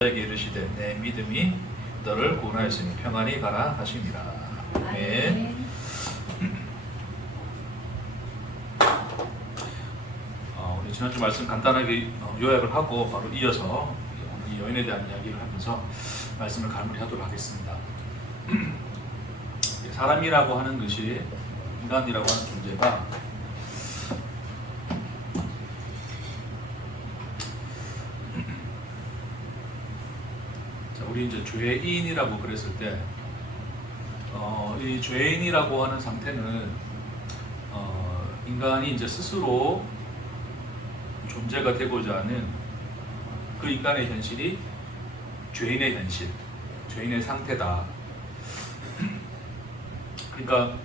에게 이르시되 내 믿음이 너를 구원하였으니 평안히 가라 하시니라. 아멘. 우리 지난주 말씀 간단하게 요약을 하고 바로 이어서 이 여인에 대한 이야기를 하면서 말씀을 마무리하도록 하겠습니다. 사람이라고 하는 것이, 인간이라고 하는 존재가 우리 이제 죄인이라고 그랬을 때, 이 죄인이라고 하는 상태는 인간이 이제 스스로 존재가 되고자 하는 그 인간의 현실이 죄인의 현실, 죄인의 상태다. 그러니까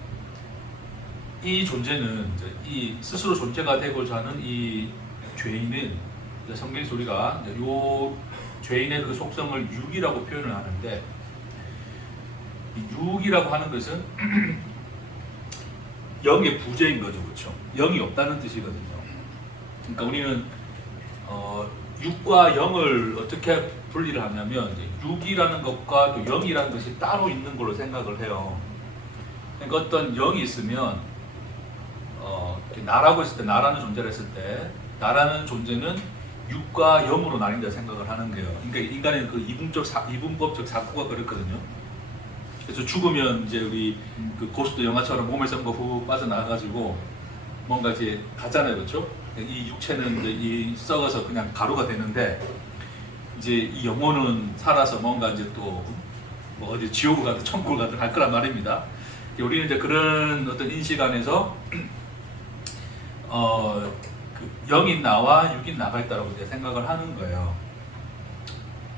이 존재는 이 스스로 존재가 되고자 하는 이 죄인은 성경에서 우리가 요 죄인의 그 속성을 육이라고 표현을 하는데, 이 육이라고 하는 것은 영의 부재인 거죠, 그렇죠? 영이 없다는 뜻이거든요. 그러니까 우리는 육과 영을 어떻게 분리를 하냐면, 이제 육이라는 것과 또 영이라는 것이 따로 있는 걸로 생각을 해요. 그러니까 어떤 영이 있으면 나라고 했을 때, 나라는 존재를 했을 때, 나라는 존재는 육과 영으로 나뉜다 생각을 하는 거예요. 그러니까 인간의 그 이분법적 사고가 그렇거든요. 그래서 죽으면 이제 우리 그 고스트 영화처럼 몸에서 뭔가 후 빠져나가가지고 뭔가 이제 가잖아요, 그렇죠? 이 육체는 이제 이 썩어서 그냥 가루가 되는데, 이제 이 영혼은 살아서 뭔가 이제 또 뭐 어디 지옥을 가든 천국을 가든 할 거란 말입니다. 우리는 이제 그런 어떤 인식 안에서 그 영인 나와 육인 나가 있다고 이제 생각을 하는 거예요.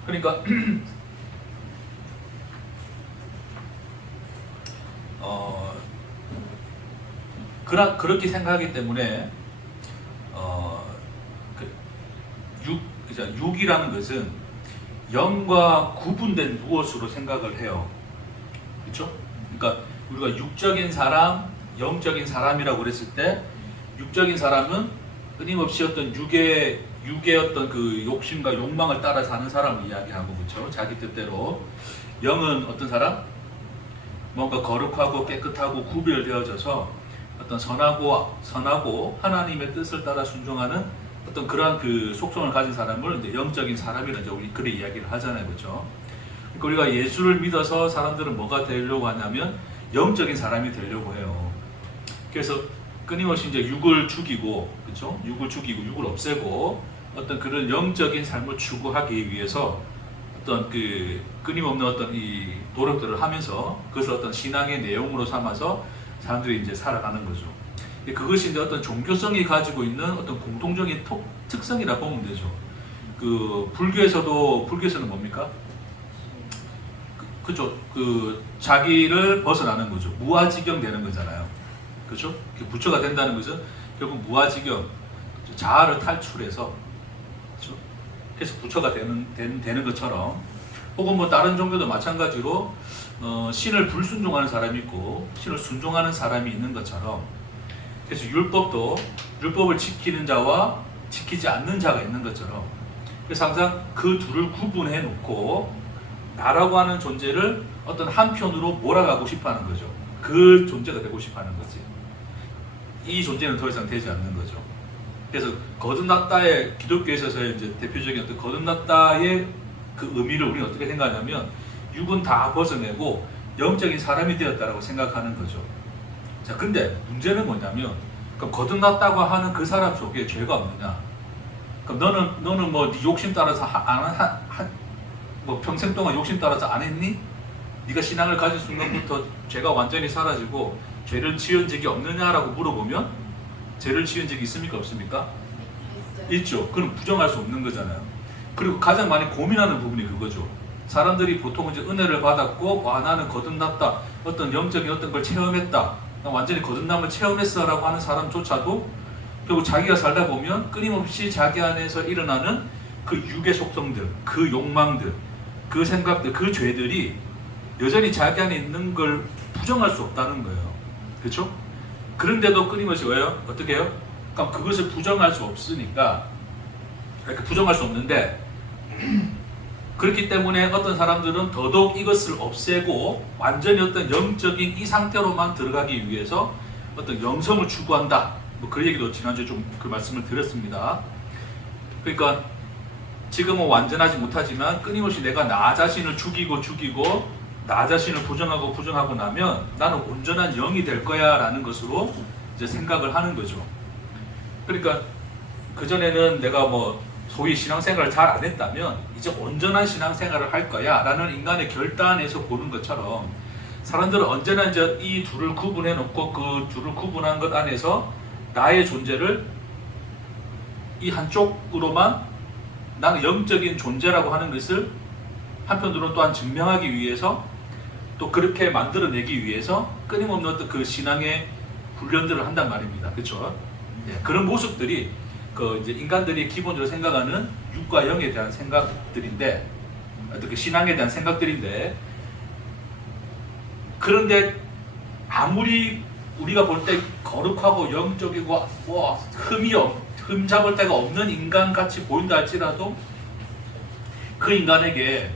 그러니까 그렇게 생각하기 때문에 육이라는 것은 영과 구분된 무엇으로 생각을 해요. 그렇죠? 그러니까 우리가 육적인 사람, 영적인 사람이라고 그랬을 때, 육적인 사람은 끊임없이 어떤 육의 어떤 그 욕심과 욕망을 따라 사는 사람을 이야기하고, 그렇죠? 자기 뜻대로. 영은 어떤 사람? 뭔가 거룩하고 깨끗하고 구별되어져서 어떤 선하고 하나님의 뜻을 따라 순종하는 어떤 그러한 그 속성을 가진 사람을 이제 영적인 사람이라 이제 우리 그렇게 이야기를 하잖아요, 그렇죠? 그러니까 우리가 예수를 믿어서 사람들은 뭐가 되려고 하냐면 영적인 사람이 되려고 해요. 그래서 끊임없이 이제 육을 죽이고, 그렇죠? 육을 죽이고 육을 없애고 어떤 그런 영적인 삶을 추구하기 위해서 어떤 그 끊임없는 어떤 이 노력들을 하면서 그것을 어떤 신앙의 내용으로 삼아서 사람들이 이제 살아가는 거죠. 그것이 이제 어떤 종교성이 가지고 있는 어떤 공통적인 특성이라 보면 되죠. 그 불교에서는 뭡니까? 그죠? 그 자기를 벗어나는 거죠. 무아지경 되는 거잖아요. 그렇죠? 부처가 된다는 것은 결국 무아지경, 자아를 탈출해서, 그렇죠? 그래서 부처가 되는 것처럼, 혹은 뭐 다른 종교도 마찬가지로 신을 불순종하는 사람이 있고 신을 순종하는 사람이 있는 것처럼, 그래서 율법을 지키는 자와 지키지 않는 자가 있는 것처럼, 그래서 항상 그 둘을 구분해 놓고 나라고 하는 존재를 어떤 한편으로 몰아가고 싶어하는 거죠. 그 존재가 되고 싶어하는 거지. 이 존재는 더 이상 되지 않는 거죠. 그래서 거듭났다의, 기독교에서의 이제 대표적인 어떤 거듭났다의 그 의미를 우리는 어떻게 생각하냐면, 육은 다 벗어내고 영적인 사람이 되었다라고 생각하는 거죠. 자, 근데 문제는 뭐냐면, 그럼 거듭났다고 하는 그 사람 속에 죄가 없느냐? 그럼 너는 뭐 네 욕심 따라서 뭐 평생 동안 욕심 따라서 안 했니? 네가 신앙을 가진 순간부터 죄가 완전히 사라지고 죄를 지은 적이 없느냐라고 물어보면, 죄를 지은 적이 있습니까, 없습니까? 있죠. 그럼 부정할 수 없는 거잖아요. 그리고 가장 많이 고민하는 부분이 그거죠. 사람들이 보통 이제 은혜를 받았고, 와, 나는 거듭났다, 어떤 영적인 어떤 걸 체험했다, 나 완전히 거듭남을 체험했어 라고 하는 사람조차도 결국 자기가 살다 보면 끊임없이 자기 안에서 일어나는 그 육의 속성들, 그 욕망들, 그 생각들, 그 죄들이 여전히 자기 안에 있는 걸 부정할 수 없다는 거예요. 그렇죠? 그런데도 끊임없이 왜요? 어떻게 해요? 그럼 그것을 부정할 수 없으니까, 부정할 수 없는데 그렇기 때문에 어떤 사람들은 더더욱 이것을 없애고 완전히 어떤 영적인 이 상태로만 들어가기 위해서 어떤 영성을 추구한다. 뭐 그 얘기도 지난주에 좀 그 말씀을 드렸습니다. 그러니까 지금은 완전하지 못하지만 끊임없이 내가 나 자신을 죽이고 나 자신을 부정하고 나면 나는 온전한 영이 될 거야 라는 것으로 이제 생각을 하는 거죠. 그러니까 그전에는 내가 뭐 소위 신앙생활을 잘 안 했다면 이제 온전한 신앙생활을 할 거야 라는 인간의 결단에서 보는 것처럼 사람들은 언제나 이제 이 둘을 구분해 놓고 그 둘을 구분한 것 안에서 나의 존재를 이 한쪽으로만 나는 영적인 존재라고 하는 것을 한편으로 또한 증명하기 위해서 또 그렇게 만들어내기 위해서 끊임없는 어떤 그 신앙의 훈련들을 한단 말입니다. 그렇죠? 네, 그런 모습들이 그 이제 인간들이 기본적으로 생각하는 육과 영에 대한 생각들인데, 어떤 그 신앙에 대한 생각들인데, 그런데 아무리 우리가 볼 때 거룩하고 영적이고 뭐 흠 잡을 데가 없는 인간 같이 보인다 할지라도 그 인간에게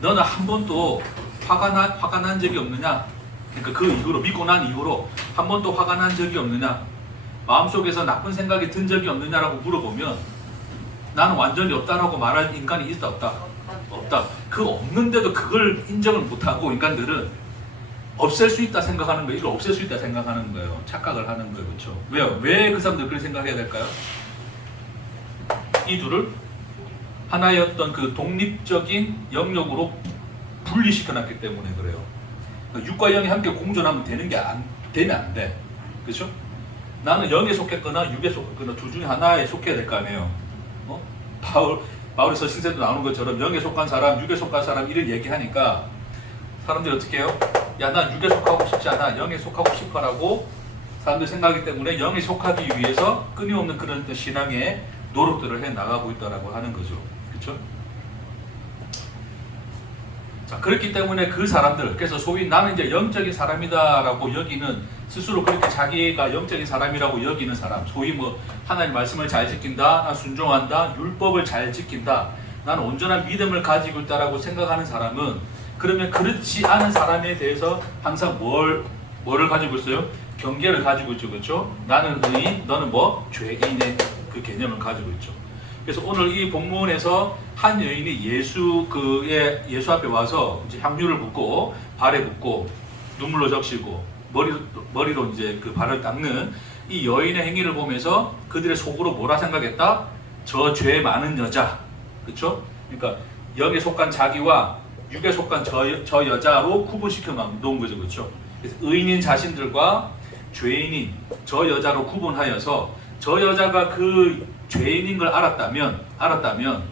너는 한 번도 화가 난 적이 없느냐? 그러니까 그 이후로 믿고 난 이후로 한 번도 화가 난 적이 없느냐? 마음속에서 나쁜 생각이 든 적이 없느냐라고 물어보면 나는 완전히 없다라고 말할 인간이 있다 없다? 없다. 그 없는데도 그걸 인정을 못하고 인간들은 없앨 수 있다 생각하는 거예요. 이걸 없앨 수 있다 생각하는 거예요. 착각을 하는 거예요. 그렇죠? 왜요? 왜 그 사람들 그렇게 생각해야 될까요? 이 둘을 하나의 어떤 그 독립적인 영역으로 분리시켜 놨기 때문에 그래요. 육과 영이 함께 공존하면 되면 안 돼. 그렇죠? 나는 영에 속했거나 육에 속했거나 둘 중에 하나에 속해야 될 거 아니에요. 바울의 서신서에도 나오는 것처럼 영에 속한 사람, 육에 속한 사람 이런 얘기하니까 사람들이 어떻게 해요? 야, 난 육에 속하고 싶지 않아. 영에 속하고 싶어라고 사람들이 생각하기 때문에 영에 속하기 위해서 끊임없는 그런 신앙의 노력들을 해 나가고 있다라고 하는 거죠. 그렇죠? 자, 그렇기 때문에 그 사람들, 그래서 소위 나는 이제 영적인 사람이다라고 여기는, 스스로 그렇게 자기가 영적인 사람이라고 여기는 사람, 소위 뭐 하나님 말씀을 잘 지킨다, 나 순종한다, 율법을 잘 지킨다, 나는 온전한 믿음을 가지고 있다라고 생각하는 사람은, 그러면 그렇지 않은 사람에 대해서 항상 뭐를 가지고 있어요? 경계를 가지고 있죠. 그렇죠? 나는 의인, 너는 뭐? 죄인의 그 개념을 가지고 있죠. 그래서 오늘 이 본문에서 한 여인이 예수 앞에 와서 이제 향유를 붓고 발에 붓고 눈물로 적시고 머리로 이제 그 발을 닦는 이 여인의 행위를 보면서 그들의 속으로 뭐라 생각했다? 저 죄 많은 여자. 그렇죠? 그러니까 영에 속한 자기와 육에 속한 저 여자로 구분시켜 놓은 거죠. 그렇죠? 그래서 의인인 자신들과 죄인인 저 여자로 구분하여서 저 여자가 그 죄인인 걸 알았다면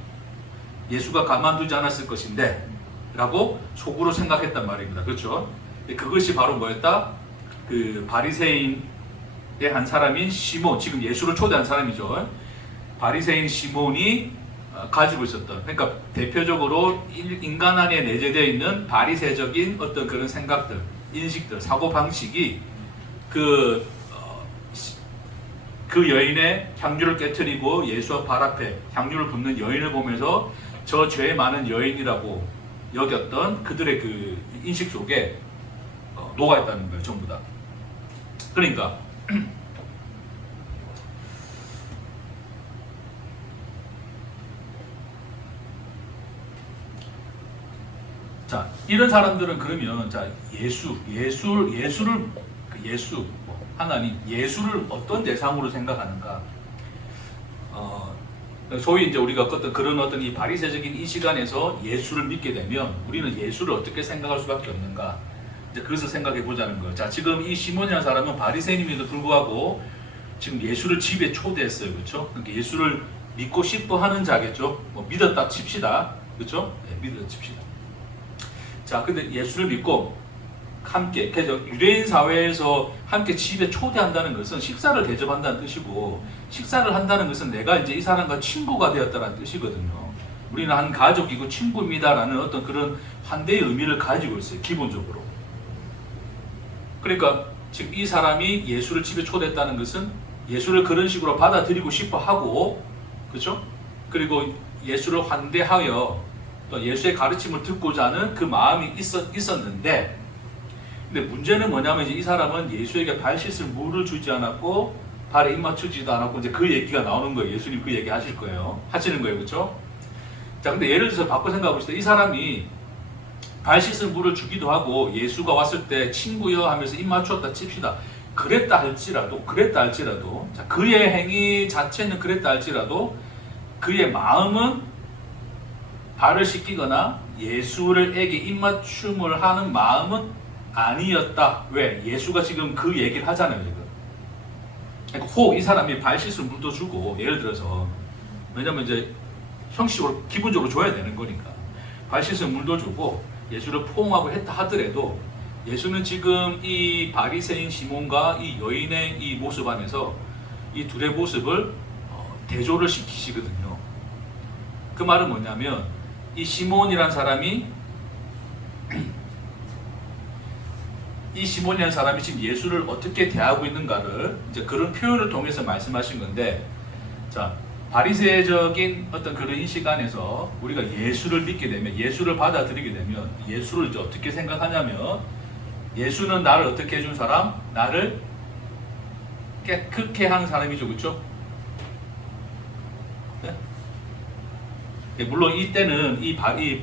예수가 가만두지 않았을 것인데 라고 속으로 생각했단 말입니다. 그렇죠? 그것이 바로 뭐였다? 그 바리새인의 한 사람인 시몬, 지금 예수를 초대한 사람이죠. 바리새인 시몬이 가지고 있었던, 그러니까 대표적으로 인간 안에 내재되어 있는 바리새적인 어떤 그런 생각들, 인식들, 사고방식이 그 여인의 향유를 깨트리고 예수 발 앞에 향유를 붓는 여인을 보면서 저 죄 많은 여인이라고 여겼던 그들의 그 인식 속에 녹아있다는 거예요. 전부 다. 그러니까 자, 이런 사람들은 그러면 자 하나님 예수를 어떤 대상으로 생각하는가? 소위 이제 우리가 어떤 이 바리새적인 이 시간에서 예수를 믿게 되면 우리는 예수를 어떻게 생각할 수밖에 없는가? 이제 그것을 생각해 보자는 거예요. 자, 지금 이 시몬이라는 사람은 바리새인임에도 불구하고 지금 예수를 집에 초대했어요, 그렇죠? 그러니까 예수를 믿고 싶어하는 자겠죠. 뭐 믿었다 칩시다, 그렇죠? 네, 믿었다 칩시다. 자, 근데 예수를 믿고 함께, 그래서 유대인 사회에서 함께 집에 초대한다는 것은 식사를 대접한다는 뜻이고, 식사를 한다는 것은 내가 이제 이 사람과 친구가 되었다는 뜻이거든요. 우리는 한 가족이고 친구입니다라는 어떤 그런 환대의 의미를 가지고 있어요, 기본적으로. 그러니까 지금 이 사람이 예수를 집에 초대했다는 것은 예수를 그런 식으로 받아들이고 싶어 하고, 그렇죠? 그리고 예수를 환대하여 또 예수의 가르침을 듣고자 하는 그 마음이 있었는데, 근데 문제는 뭐냐면 이제 이 사람은 예수에게 발 씻을 물을 주지 않았고 발에 입 맞추지도 않았고, 이제 그 얘기가 나오는 거예요. 예수님 그 얘기 하시는 거예요. 그렇죠? 자, 근데 예를 들어서 바꿔 생각해 볼 때 이 사람이 발 씻을 물을 주기도 하고 예수가 왔을 때 친구여 하면서 입 맞추었다 칩시다. 그랬다 할지라도 자, 그의 행위 자체는 그랬다 할지라도 그의 마음은 발을 씻기거나 예수에게 입맞춤을 하는 마음은 아니었다. 왜? 예수가 지금 그 얘기를 하잖아요. 지금. 그러니까 혹 이 사람이 발 씻을 물도 주고, 예를 들어서, 왜냐면 이제 형식으로 기본적으로 줘야 되는 거니까 발 씻을 물도 주고 예수를 포옹하고 했다 하더라도, 예수는 지금 이 바리새인 시몬과 이 여인의 이 모습 안에서 이 둘의 모습을 대조를 시키시거든요. 그 말은 뭐냐면 이 시몬이란 사람이 지금 예수를 어떻게 대하고 있는가를 이제 그런 표현을 통해서 말씀하신 건데, 자, 바리새적인 어떤 그런 인식 안에서 우리가 예수를 믿게 되면, 예수를 받아들이게 되면 예수를 이제 어떻게 생각하냐면, 예수는 나를 어떻게 해준 사람? 나를 깨끗게 하는 사람이죠. 그렇죠? 네? 물론 이때는 이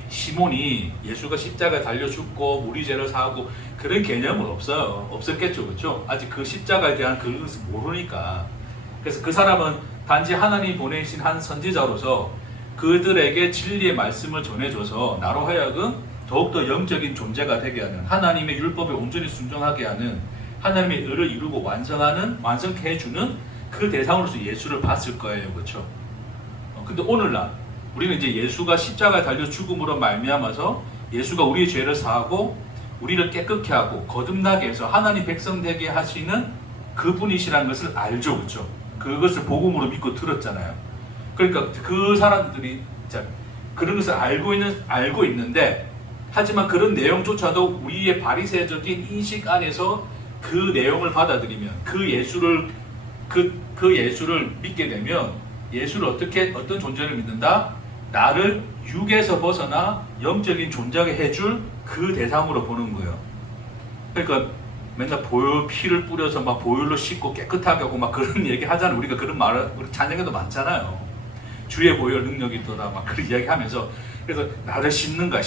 시몬이 예수가 십자가에 달려 죽고 우리 죄를 사하고 그런 개념은 없어요. 없었겠죠. 그렇죠? 아직 그 십자가에 대한 그것을 모르니까. 그래서 그 사람은 단지 하나님 보내신 한 선지자로서 그들에게 진리의 말씀을 전해줘서 나로 하여금 더욱더 영적인 존재가 되게 하는, 하나님의 율법에 온전히 순종하게 하는, 하나님의 의를 이루고 완성케 해주는 그 대상으로서 예수를 봤을 거예요. 그렇죠? 근데 오늘날 우리는 이제 예수가 십자가에 달려 죽음으로 말미암아서 예수가 우리의 죄를 사하고 우리를 깨끗게 하고 거듭나게 해서 하나님 백성 되게 하시는 그분이시라는 것을 알죠. 그렇죠? 그것을 복음으로 믿고 들었잖아요. 그러니까 그 사람들이 그런 것을 알고 있는데, 하지만 그런 내용조차도 우리의 바리새적인 인식 안에서 그 내용을 받아들이면, 그 예수를 믿게 되면, 예수를 어떤 존재를 믿는다? 나를 육에서 벗어나 영적인 존재하게 해줄 그 대상으로 보는 거예요. 그러니까 맨날 보혈 피를 뿌려서 막 보혈로 씻고 깨끗하게 하고 막 그런 얘기 하잖아요. 우리가 그런 말을 우리 찬양에도 많잖아요. 주의 보혈 능력이 있더라 막 그런 이야기 하면서, 그래서 나를 씻는가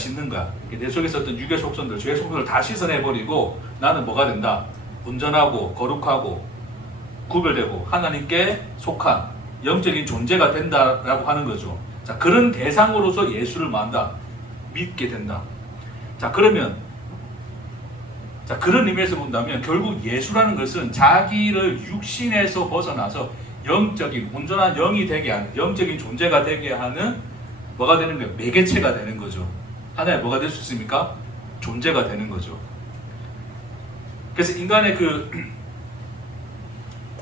내 속에 있었던 육의 속성들, 죄의 속성을 다 씻어내버리고 나는 뭐가 된다? 온전하고 거룩하고 구별되고 하나님께 속한 영적인 존재가 된다라고 하는 거죠. 자, 그런 대상으로서 예수를 믿게 된다. 자, 그러면 그런 의미에서 본다면 결국 예수라는 것은 자기를 육신에서 벗어나서 영적인 온전한 영이 되게 하는, 영적인 존재가 되게 하는 뭐가 되는 거예요? 매개체가 되는 거죠. 하나의 뭐가 될 수 있습니까? 존재가 되는 거죠. 그래서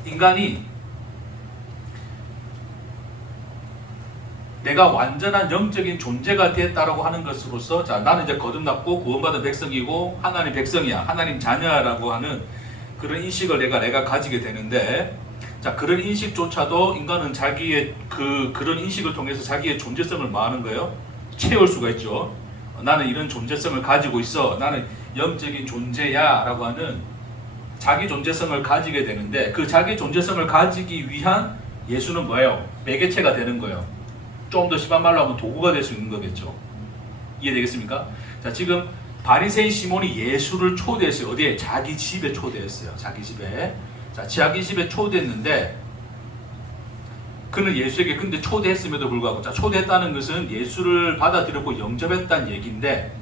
인간이 내가 완전한 영적인 존재가 됐다라고 하는 것으로서, 자, 나는 이제 거듭났고 구원받은 백성이고 하나님 백성이야, 하나님 자녀라고 하는 그런 인식을 내가 가지게 되는데, 자, 그런 인식조차도 인간은 자기의 그런 인식을 통해서 자기의 존재성을 뭐 하는 거예요? 채울 수가 있죠. 나는 이런 존재성을 가지고 있어, 나는 영적인 존재야 라고 하는 자기 존재성을 가지게 되는데, 그 자기 존재성을 가지기 위한 예수는 뭐예요? 매개체가 되는 거예요. 좀 더 심한 말로 하면 도구가 될 수 있는 거겠죠. 이해되겠습니까? 자, 지금 바리새인 시몬이 예수를 초대했어요. 어디에? 자기 집에 초대했어요. 자기 집에. 자, 자기 집에 초대했는데, 그는 예수에게 근데 초대했음에도 불구하고, 자, 초대했다는 것은 예수를 받아들였고 영접했다는 얘기인데,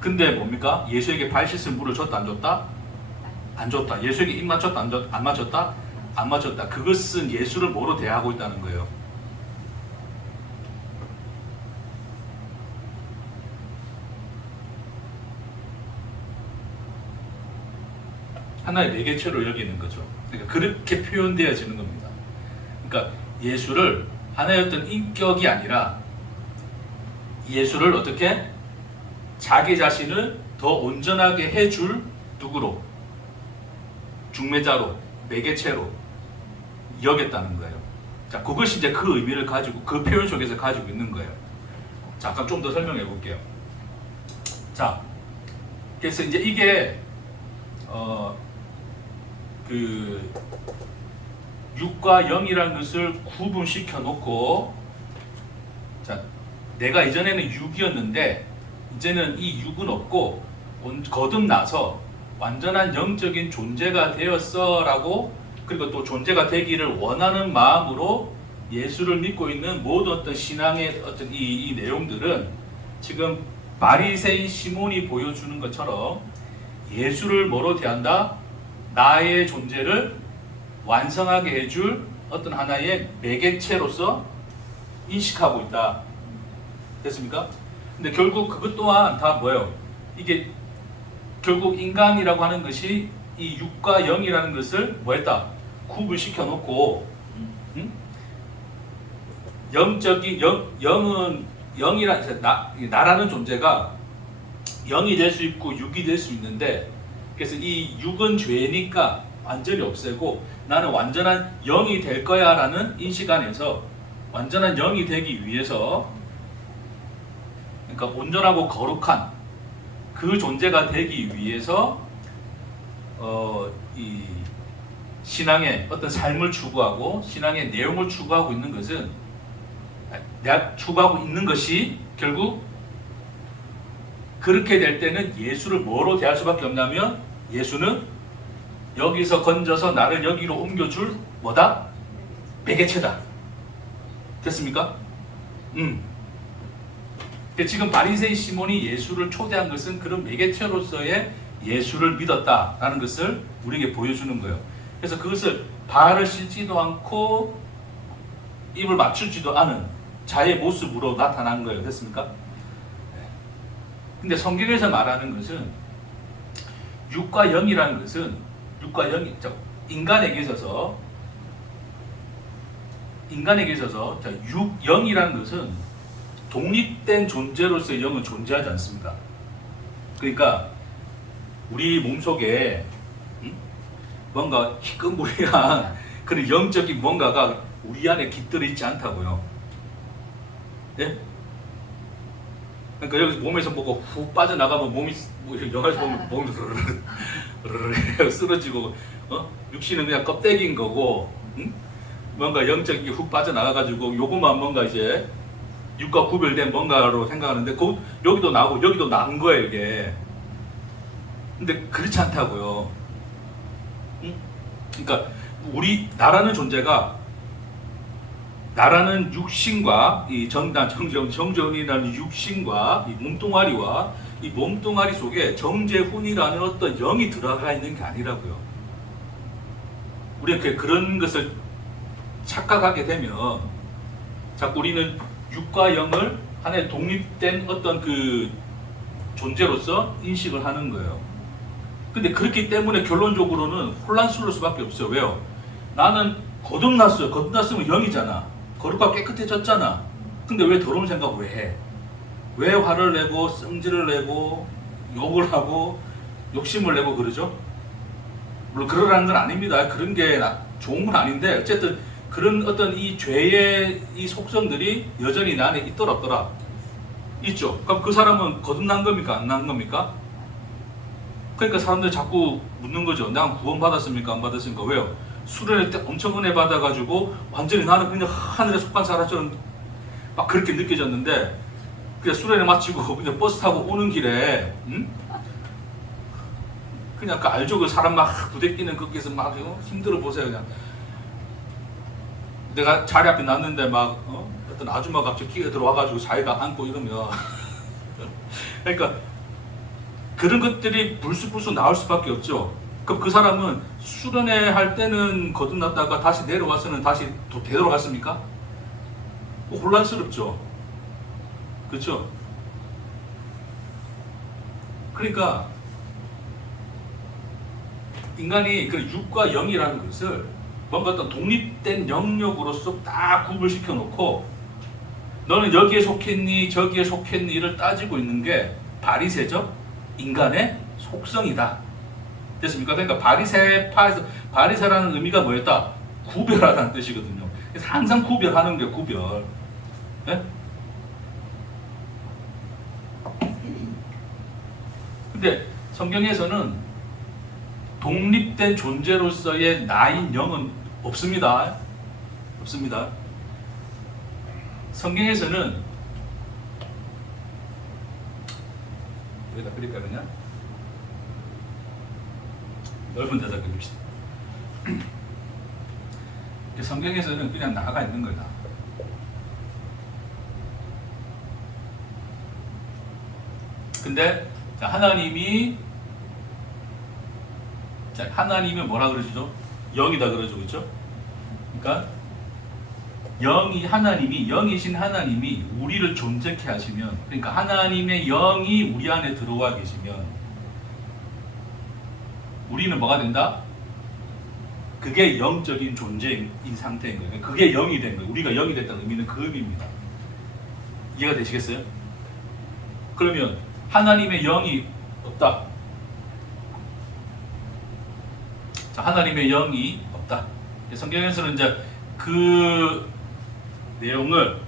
근데 뭡니까? 예수에게 발 씻을 물을 줬다 안 줬다? 안 줬다. 예수에게 입 맞췄다 안 맞췄다? 안 맞췄다. 그것은 예수를 뭐로 대하고 있다는 거예요? 하나의 매개체로 여기는 거죠. 그러니까 그렇게 표현되어지는 겁니다. 그러니까 예수를 하나의 어떤 인격이 아니라 예수를 어떻게 자기 자신을 더 온전하게 해줄 누구로? 중매자로, 매개체로 여겼다는 거예요. 자, 그것이 이제 그 의미를 가지고 그 표현 속에서 가지고 있는 거예요. 잠깐 좀 더 설명해 볼게요. 자, 그래서 이제 이게 그 6과 0이라는 것을 구분시켜 놓고, 자, 내가 이전에는 6이었는데 이제는 이 6은 없고 거듭나서 완전한 영적인 존재가 되었어 라고, 그리고 또 존재가 되기를 원하는 마음으로 예수를 믿고 있는 모든 어떤 신앙의 어떤 이 내용들은 지금 바리새인 시몬이 보여주는 것처럼 예수를 뭐로 대한다? 나의 존재를 완성하게 해줄 어떤 하나의 매개체로서 인식하고 있다. 됐습니까? 근데 결국 그것 또한 다 뭐예요? 이게 결국 인간이라고 하는 것이 이 6과 0이라는 것을 뭐했다? 구분시켜 놓고, 영적인 영은 나라는 존재가 0이 될 수 있고 6이 될 수 있는데, 그래서 이 6은 죄니까 완전히 없애고 나는 완전한 0이 될 거야 라는 인식 안에서 완전한 0이 되기 위해서, 그러니까 온전하고 거룩한 그 존재가 되기 위해서 이 신앙의 어떤 삶을 추구하고 신앙의 내용을 추구하고 있는 것은, 내가 추구하고 있는 것이 결국 그렇게 될 때는 예수를 뭐로 대할 수밖에 없냐면, 예수는 여기서 건져서 나를 여기로 옮겨줄 뭐다? 매개체다. 됐습니까? 지금 바리새인 시몬이 예수를 초대한 것은 그런 매개체로서의 예수를 믿었다라는 것을 우리에게 보여주는 거예요. 그래서 그것을 발을 씻지도 않고 입을 맞추지도 않은 자의 모습으로 나타난 거예요. 됐습니까? 근데 성경에서 말하는 것은 6과 0이라는 것은 6과 0이 인간에게 있어서 6, 0이라는 것은 독립된 존재로서의 영은 존재하지 않습니다. 그러니까 우리 몸속에 뭔가 희끈무리한 그런 영적인 뭔가가 우리 안에 깃들어 있지 않다고요. 예? 그러니까 여기서 몸에서 뭐가 훅 빠져나가면 몸이, 영화에서 보면 몸이 흐르르 쓰러지고, 육신은 그냥 껍데기인 거고, 뭔가 영적인 게 훅 빠져나가가지고 요것만 뭔가 이제 육과 구별된 뭔가로 생각하는데, 여기도 나고 여기도 난 거예요, 이게. 근데 그렇지 않다고요. 그러니까 우리 나라는 존재가, 나라는 육신과 이 정전이라는 육신과 이 몸뚱아리와 이 몸뚱아리 속에 정제훈이라는 어떤 영이 들어가 있는 게 아니라고요. 우리가 그런 것을 착각하게 되면 자꾸 우리는 6과 0을 하나의 독립된 어떤 그 존재로서 인식을 하는 거예요. 근데 그렇기 때문에 결론적으로는 혼란스러울 수밖에 없어요. 왜요? 나는 거듭났어요. 거듭났으면 0이잖아. 거룩하고 깨끗해졌잖아. 근데 왜 더러운 생각 왜 해? 왜 화를 내고 성질을 내고 욕을 하고 욕심을 내고 그러죠? 물론 그러라는 건 아닙니다. 그런 게 좋은 건 아닌데, 어쨌든 그런 어떤 이 죄의 이 속성들이 여전히 내 안에 있더라 없더라? 있죠. 그럼 그 사람은 거듭난 겁니까? 안 난 겁니까? 그러니까 사람들이 자꾸 묻는 거죠. 난 구원 받았습니까? 안 받았습니까? 왜요? 수련회 때 엄청 은혜 받아가지고 완전히 나는 그냥 하늘에 속한 사람처럼 막 그렇게 느껴졌는데, 그냥 수련회 마치고 그냥 버스 타고 오는 길에 그냥 그 알죠? 그 사람 막 부대끼는 거기에서 막 힘들어 보세요. 그냥 내가 자리 앞에 놨는데 막 어떤 아줌마가 갑자기 끼어 들어와가지고 자기가 앉고 이러면 그러니까 그런 것들이 불쑥불쑥 나올 수밖에 없죠. 그럼 그 사람은 수련회 할 때는 거듭났다가 다시 내려와서는 다시 또 되돌아갔습니까? 혼란스럽죠. 그렇죠? 그러니까 인간이 그 6과 0이라는 것을 뭔가 어떤 독립된 영역으로서 딱 구분시켜 놓고, 너는 여기에 속했니 저기에 속했니를 따지고 있는 게 바리새적 인간의 속성이다. 됐습니까? 그러니까 바리새라는 의미가 뭐였다? 구별하다는 뜻이거든요. 그래서 항상 구별하는 게 구별. 네? 근데 성경에서는 독립된 존재로서의 나인 영은 없습니다. 없습니다. 성경에서는 여기다 그릴까 그냥? 넓은 데다 그립시다. 성경에서는 그냥 나가 있는 거다. 근데 하나님이 뭐라 그러죠? 영이다 그러죠, 그렇죠? 그러니까 영이신 하나님이 우리를 존재케 하시면, 그러니까 하나님의 영이 우리 안에 들어와 계시면 우리는 뭐가 된다? 그게 영적인 존재인 상태인 거예요. 그게 영이 된 거예요. 우리가 영이 됐다는 의미는 그 의미입니다. 이해가 되시겠어요? 그러면 하나님의 영이 없다. 자, 하나님의 영이 없다. 성경에서는 이제 그 내용을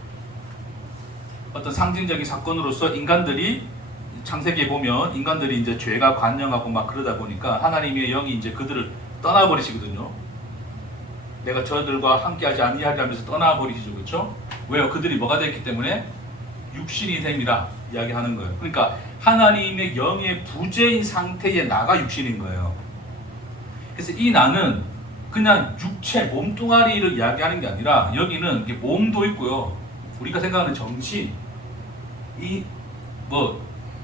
어떤 상징적인 사건으로서 인간들이 창세기에 보면 인간들이 이제 죄가 관영하고 막 그러다 보니까 하나님의 영이 이제 그들을 떠나버리시거든요. 내가 저들과 함께하지 아니하리라면서 떠나버리시죠, 그렇죠? 왜요? 그들이 뭐가 됐기 때문에 육신이 됨이라 이야기하는 거예요. 그러니까 하나님의 영의 부재인 상태의 나가 육신인 거예요. 그래서 이 나는 그냥 육체, 몸뚱아리를 이야기하는 게 아니라 여기는 몸도 있고요. 우리가 생각하는 정신,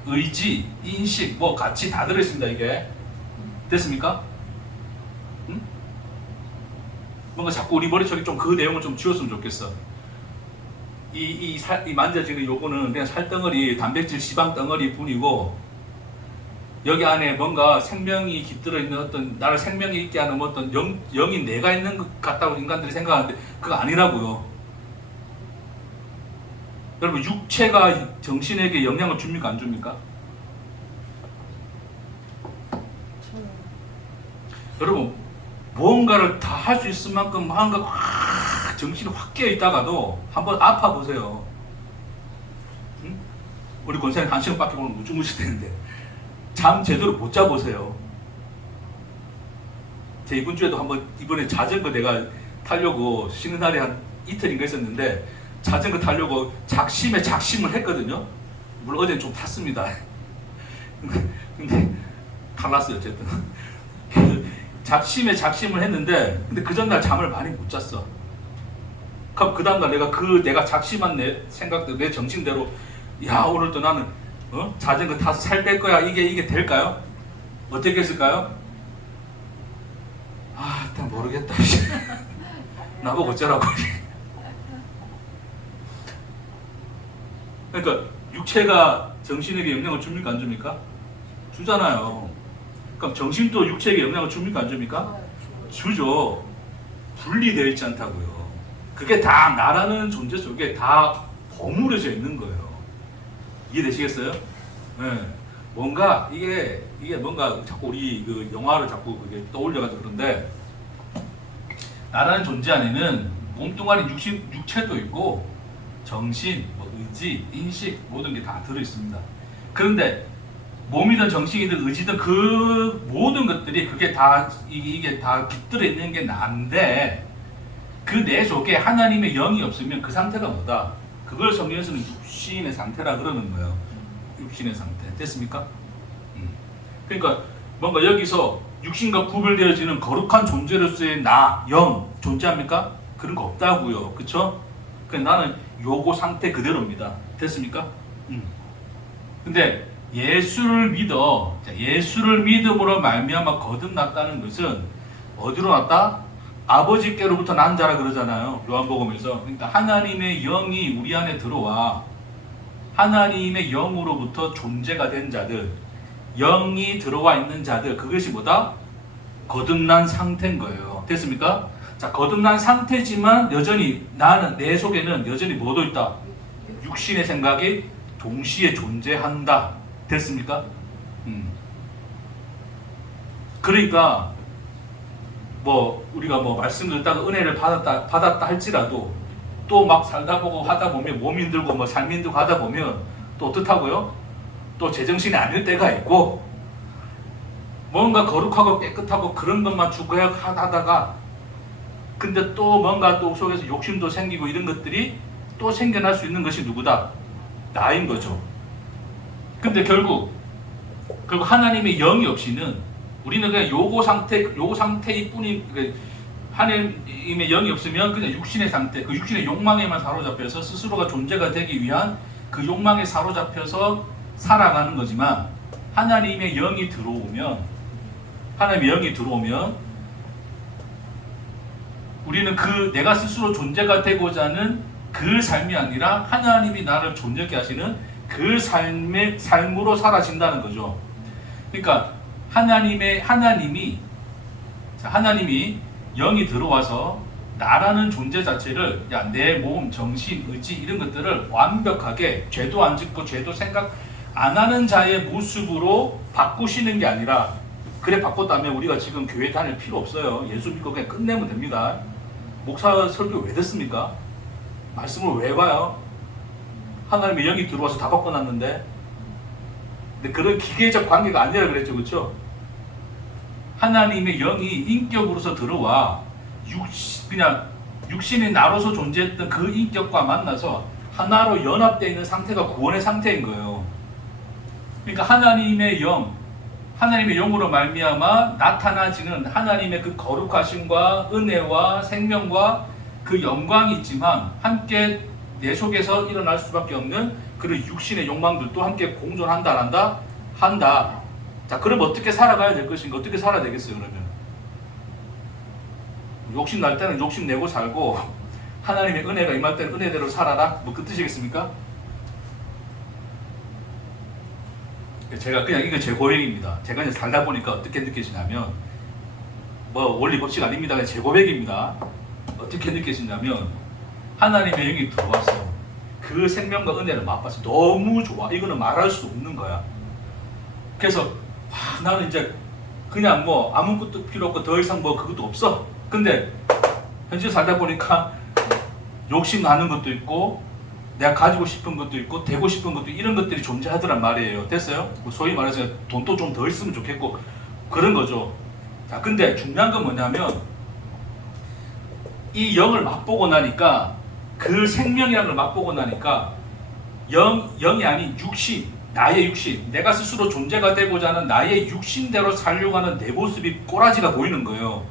의지, 인식, 같이 다 들어있습니다. 이게 됐습니까? 응? 뭔가 자꾸 우리 머리속에 좀 그 내용을 좀 지웠으면 좋겠어. 이 만져지는 요거는 그냥 살덩어리, 단백질, 지방 덩어리 뿐이고, 여기 안에 뭔가 생명이 깃들어 있는 어떤 나를 생명이 있게 하는 어떤 영이 내가 있는 것 같다고 인간들이 생각하는데 그거 아니라고요. 여러분, 육체가 정신에게 영향을 줍니까 안 줍니까? 여러분, 무언가를 다 할 수 있을 만큼 뭔가 정신이 확 깨어 있다가도 한번 아파 보세요. 응? 우리 권사님 1시간밖에 오늘 못 주무실 텐데 잠 제대로 못 자보세요. 제 이번 주에도 이번에 자전거 내가 타려고 쉬는 날이 한 이틀인가 있었는데 자전거 타려고 작심을 했거든요. 물론 어제는 좀 탔습니다. 근데 탈났어요, 어쨌든. 작심을 했는데 근데 그 전날 잠을 많이 못 잤어. 그럼 그 다음날 내가 작심한 내 생각대로 내 정신대로 오늘도 나는 자전거 타서 살 뺄 거야. 이게 될까요? 어떻게 했을까요? 일단 모르겠다. 나보고 어쩌라고. 그러니까 육체가 정신에게 영향을 줍니까 안 줍니까? 주잖아요. 그럼 정신도 육체에게 영향을 줍니까 안 줍니까? 주죠. 분리되어 있지 않다고요. 그게 다 나라는 존재 속에 다 버무려져 있는 거예요. 이해되시겠어요? 네. 뭔가 이게 뭔가 자꾸 우리 그 영화를 자꾸 그게 떠올려가지고 그런데, 나라는 존재 안에는 몸뚱아리 육체도 있고 정신, 의지, 인식 모든 게 다 들어 있습니다. 그런데 몸이든 정신이든 의지든 그 모든 것들이 이게 다 깃들어 있는 게 나인데, 그 내 속에 하나님의 영이 없으면 그 상태가 뭐다? 그걸 성경에서는 육신의 상태라 그러는 거예요. 육신의 상태. 됐습니까? 그러니까 뭔가 여기서 육신과 구별되어지는 거룩한 존재로서의 나, 영 존재합니까? 그런 거 없다고요. 그쵸? 그러니까 나는 요거 상태 그대로입니다. 됐습니까? 근데 예수를 믿음으로 말미암아 거듭났다는 것은 어디로 났다? 아버지께로부터 난 자라 그러잖아요. 요한복음에서. 그러니까 하나님의 영이 우리 안에 들어와 하나님의 영으로부터 존재가 된 자들, 영이 들어와 있는 자들, 그것이 뭐다? 거듭난 상태인 거예요. 됐습니까? 자, 거듭난 상태지만 여전히 내 속에는 여전히 뭐도 있다? 육신의 생각이 동시에 존재한다. 됐습니까? 그러니까 우리가 말씀 듣다가 은혜를 받았다 할지라도 또 막 살다 보고 하다 보면 몸 힘들고 삶 힘들고 하다 보면 또 어떻다고요? 또 제정신이 아닐 때가 있고 뭔가 거룩하고 깨끗하고 그런 것만 추구하다가 근데 또 뭔가 또 속에서 욕심도 생기고 이런 것들이 또 생겨날 수 있는 것이 누구다? 나인 거죠. 근데 결국 하나님의 영이 없이는 우리는 그냥 요거 상태일 뿐인, 하나님의 영이 없으면 그냥 육신의 상태, 그 육신의 욕망에만 사로잡혀서 스스로가 존재가 되기 위한 그 욕망에 사로잡혀서 살아가는 거지만 하나님의 영이 들어오면 우리는 내가 스스로 존재가 되고자 하는 그 삶이 아니라 하나님이 나를 존재케 하시는 그 삶으로 사라진다는 거죠. 그러니까 하나님이 영이 들어와서 나라는 존재 자체를 내 몸, 정신, 의지 이런 것들을 완벽하게 죄도 안 짓고 죄도 생각 안 하는 자의 모습으로 바꾸시는 게 아니라, 그래 바꿨다면 우리가 지금 교회 다닐 필요 없어요. 예수 믿고 그냥 끝내면 됩니다. 목사 설교 왜 듣습니까? 말씀을 왜 봐요? 하나님의 영이 들어와서 다 바꿔놨는데. 근데 그런 기계적 관계가 아니라 그랬죠, 그렇죠? 하나님의 영이 인격으로서 들어와 그냥 육신이 나로서 존재했던 그 인격과 만나서 하나로 연합되어 있는 상태가 구원의 상태인 거예요. 그러니까 하나님의 영으로 말미암아 나타나지는 하나님의 그 거룩하심과 은혜와 생명과 그 영광이 있지만 함께 내 속에서 일어날 수밖에 없는 그런 육신의 욕망들도 함께 공존한다. 자, 그럼 어떻게 살아가야 될 것인가? 어떻게 살아야 되겠어요, 그러면? 욕심 날 때는 욕심 내고 살고 하나님의 은혜가 임할 때는 은혜대로 살아라? 뭐 그 뜻이겠습니까? 제가 그냥 이거 제 고백입니다. 제가 이제 살다 보니까 어떻게 느껴지냐면, 뭐 원리 법칙 아닙니다. 그냥 제 고백입니다. 어떻게 느껴지냐면 하나님의 영이 들어와서 그 생명과 은혜를 맛봐서 너무 좋아. 이거는 말할 수 없는 거야. 그래서 나는 이제 그냥 뭐 아무것도 필요 없고 더 이상 뭐 그것도 없어. 근데 현실 살다 보니까 욕심 나는 것도 있고 내가 가지고 싶은 것도 있고 되고 싶은 것도 이런 것들이 존재하더란 말이에요. 됐어요? 뭐 소위 말해서 돈도 좀 더 있으면 좋겠고 그런 거죠. 자, 근데 중요한 건 뭐냐면 이 영을 맛보고 나니까, 그 생명이라는 걸 맛보고 나니까 영이 아닌 육신, 나의 육신, 내가 스스로 존재가 되고자 하는 나의 육신대로 살려고 하는 내 모습이 꼬라지가 보이는 거예요.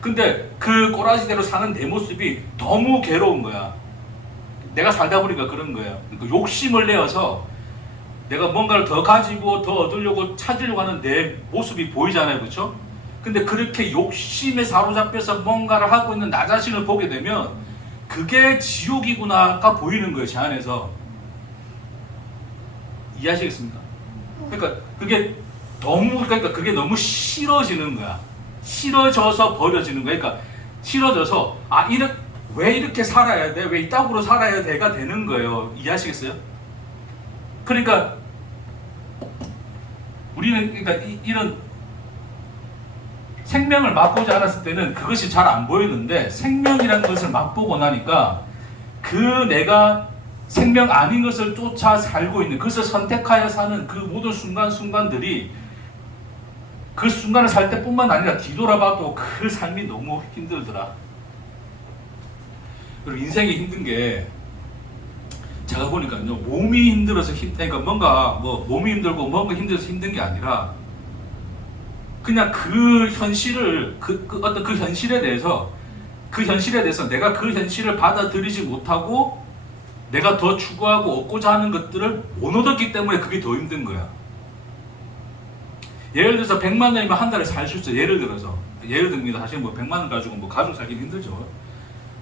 근데 그 꼬라지대로 사는 내 모습이 너무 괴로운 거야. 내가 살다 보니까 그런 거예요. 그러니까 욕심을 내어서 내가 뭔가를 더 가지고 더 얻으려고 찾으려고 하는 내 모습이 보이잖아요, 그렇죠? 근데 그렇게 욕심에 사로잡혀서 뭔가를 하고 있는 나 자신을 보게 되면 그게 지옥이구나가 보이는 거예요, 제 안에서. 이해하시겠습니까? 그러니까 그게 너무 싫어지는 거야. 싫어져서 버려지는 거야. 그러니까 싫어져서 왜 이렇게 살아야 돼? 왜 이따구로 살아야 돼가 되는 거예요. 이해하시겠어요? 그러니까 우리는 이런 생명을 맛보지 않았을 때는 그것이 잘 안 보이는데, 생명이라는 것을 맛보고 나니까 내가 생명 아닌 것을 쫓아 살고 있는, 그것을 선택하여 사는 그 모든 순간순간들이, 그 순간을 살 때뿐만 아니라 뒤돌아봐도 그 삶이 너무 힘들더라. 그리고 인생이 힘든 게, 제가 보니까요, 몸이 힘들어서 그러니까 뭔가 몸이 힘들고 뭔가 힘들어서 힘든 게 아니라 그냥 그 현실을 어떤 그 현실에 대해서 내가 그 현실을 받아들이지 못하고 내가 더 추구하고 얻고자 하는 것들을 못 얻었기 때문에 그게 더 힘든 거야. 예를 들어서 100만 원이면 한 달에 살 수 있어. 예를 듭니다. 사실 100만 원 가지고 가족 살기는 힘들죠.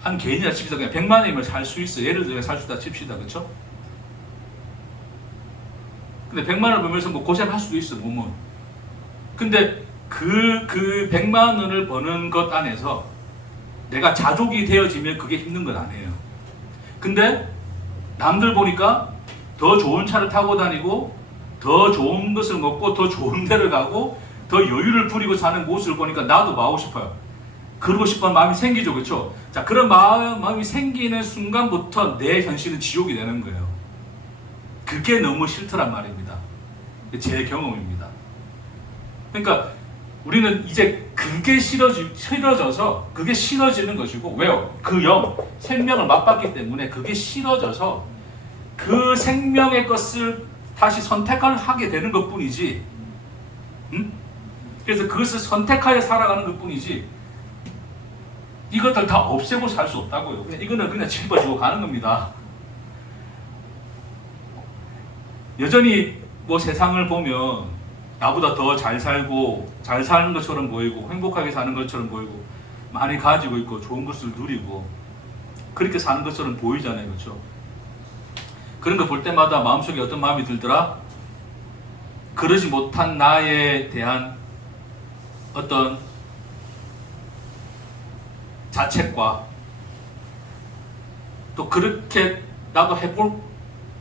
한 개인이나 칩시다. 그냥 100만 원이면 살 수 있어. 예를 들어 살 수 있다 칩시다. 그렇죠? 근데 100만 원을 벌면서 고생할 수도 있어, 몸은. 근데 그 100만 원을 버는 것 안에서 내가 자족이 되어지면 그게 힘든 건 아니에요. 근데 남들 보니까 더 좋은 차를 타고 다니고 더 좋은 것을 먹고 더 좋은 데를 가고 더 여유를 부리고 사는 모습을 보니까 나도 하고 싶어요. 그러고 싶은 마음이 생기죠, 그렇죠? 자, 그런 마음이 생기는 순간부터 내 현실은 지옥이 되는 거예요. 그게 너무 싫더란 말입니다. 제 경험입니다. 그러니까 우리는 이제 그게 싫어져서 그게 싫어지는 것이고, 왜요? 그 생명을 맛봤기 때문에 그게 싫어져서 그 생명의 것을 다시 선택을 하게 되는 것뿐이지, 그래서 그것을 선택하여 살아가는 것뿐이지 이것들 다 없애고 살 수 없다고요. 이거는 그냥 짊어지고 가는 겁니다. 여전히 뭐 세상을 보면 나보다 더 잘 살고 잘 사는 것처럼 보이고 행복하게 사는 것처럼 보이고 많이 가지고 있고 좋은 것을 누리고 그렇게 사는 것처럼 보이잖아요. 그렇죠? 그런 거 볼 때마다 마음속에 어떤 마음이 들더라? 그러지 못한 나에 대한 어떤 자책과 또 그렇게 나도 해볼,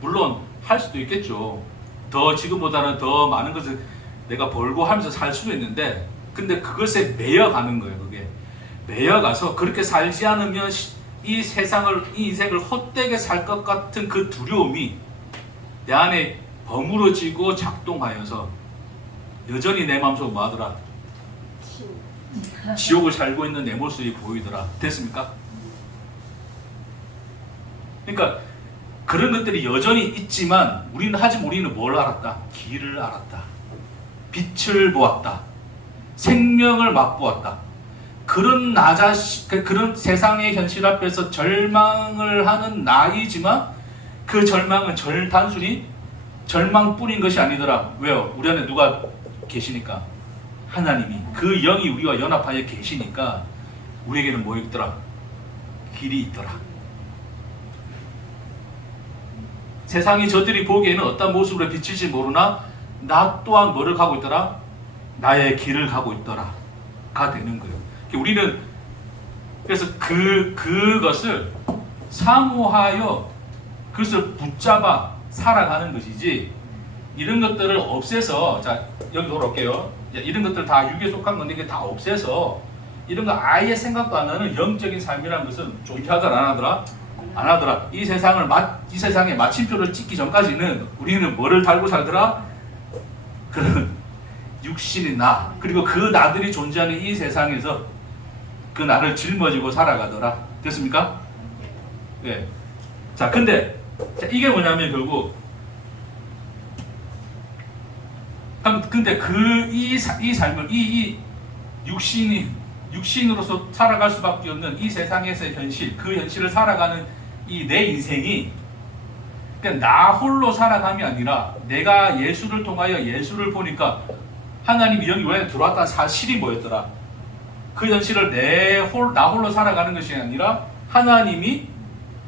물론 할 수도 있겠죠. 더 지금보다는 더 많은 것을 내가 벌고 하면서 살 수도 있는데, 근데 그것에 매여가는 거예요. 그게 매여가서 그렇게 살지 않으면 이 인생을 헛되게 살 것 같은 그 두려움이 내 안에 버무러지고 작동하여서 여전히 내 마음속으로 뭐 하더라? 지옥을 살고 있는 내 모습이 보이더라. 됐습니까? 그러니까 그런 것들이 여전히 있지만 우리는 뭘 알았다? 길을 알았다. 빛을 보았다. 생명을 맛보았다. 그런 그런 세상의 현실 앞에서 절망을 하는 나이지만 그 절망은 단순히 절망뿐인 것이 아니더라. 왜요? 우리 안에 누가 계시니까? 하나님이. 그 영이 우리와 연합하여 계시니까 우리에게는 뭐 있더라? 길이 있더라. 세상이 저들이 보기에는 어떤 모습으로 비칠지 모르나 나 또한 뭐를 가고 있더라? 나의 길을 가고 있더라 가 되는 거예요. 우리는 그래서 그것을 사모하여 그것을 붙잡아 살아가는 것이지, 이런 것들을 없애서, 자 여기 돌아올게요. 이런 것들 다 육에 속한 건데 이게 다 없애서 이런 거 아예 생각도 안 하는 영적인 삶이라는 것은 존재하더라 안 하더라? 안 하더라. 이 세상에 마침표를 찍기 전까지는 우리는 뭐를 달고 살더라? 그런 육신의 나, 그리고 그 나들이 존재하는 이 세상에서 그 나를 짊어지고 살아가더라. 됐습니까? 네. 자, 근데 이게 뭐냐면 결국 근데 이 삶을 이 육신으로서 살아갈 수밖에 없는 이 세상에서의 현실, 그 현실을 살아가는 이 내 인생이 그냥 나 홀로 살아감이 아니라 내가 예수를 통하여 예수를 보니까 하나님이 여기 왜 들어왔다는 사실이 뭐였더라? 그 현실을 나 홀로 살아가는 것이 아니라 하나님이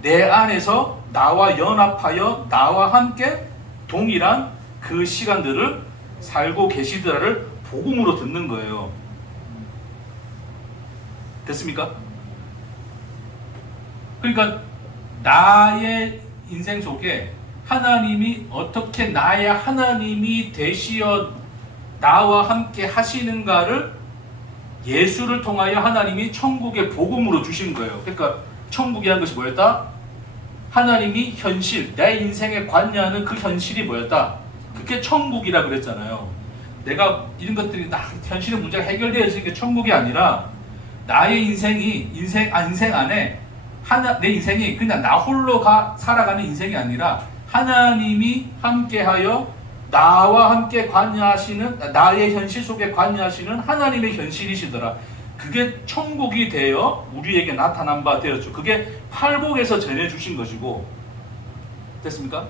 내 안에서 나와 연합하여 나와 함께 동일한 그 시간들을 살고 계시더라를 복음으로 듣는 거예요. 됐습니까? 그러니까 나의 인생 속에 하나님이 어떻게 나의 하나님이 되시어 나와 함께 하시는가를 예수를 통하여 하나님이 천국의 복음으로 주신 거예요. 그러니까 천국이라는 것이 뭐였다? 하나님이 현실, 내 인생에 관여하는 그 현실이 뭐였다? 그게 천국이라 그랬잖아요. 내가 이런 것들이 다 현실의 문제가 해결되어지는 게 천국이 아니라 나의 인생 안에 내 인생이 그냥 나 홀로 살아가는 인생이 아니라 하나님이 함께하여 나와 함께 관여하시는, 나의 현실 속에 관여하시는 하나님의 현실이시더라. 그게 천국이 되어 우리에게 나타난 바 되었죠. 그게 팔복에서 전해주신 것이고, 됐습니까?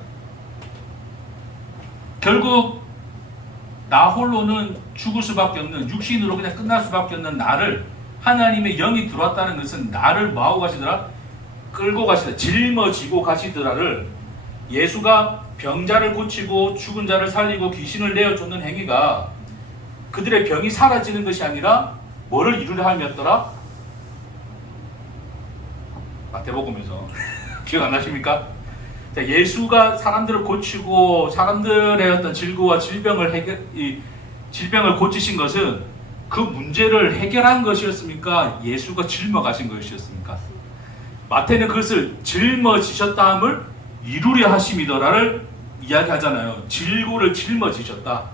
결국 나 홀로는 죽을 수밖에 없는, 육신으로 그냥 끝날 수밖에 없는 나를 하나님의 영이 들어왔다는 것은 나를 뭐하고 가시더라? 끌고 가시더라. 짊어지고 가시더라를 예수가 병자를 고치고 죽은 자를 살리고 귀신을 내어쫓는 행위가 그들의 병이 사라지는 것이 아니라 뭐를 이루려 함이었더라? 마태복음에서 기억 안 나십니까? 자, 예수가 사람들을 고치고 사람들의 어떤 질고와 질병을 고치신 것은 그 문제를 해결한 것이었습니까? 예수가 짊어가신 것이었습니까? 마태는 그것을 짊어지셨다함을 이루려 하심이더라를 이야기하잖아요. 질고를 짊어지셨다.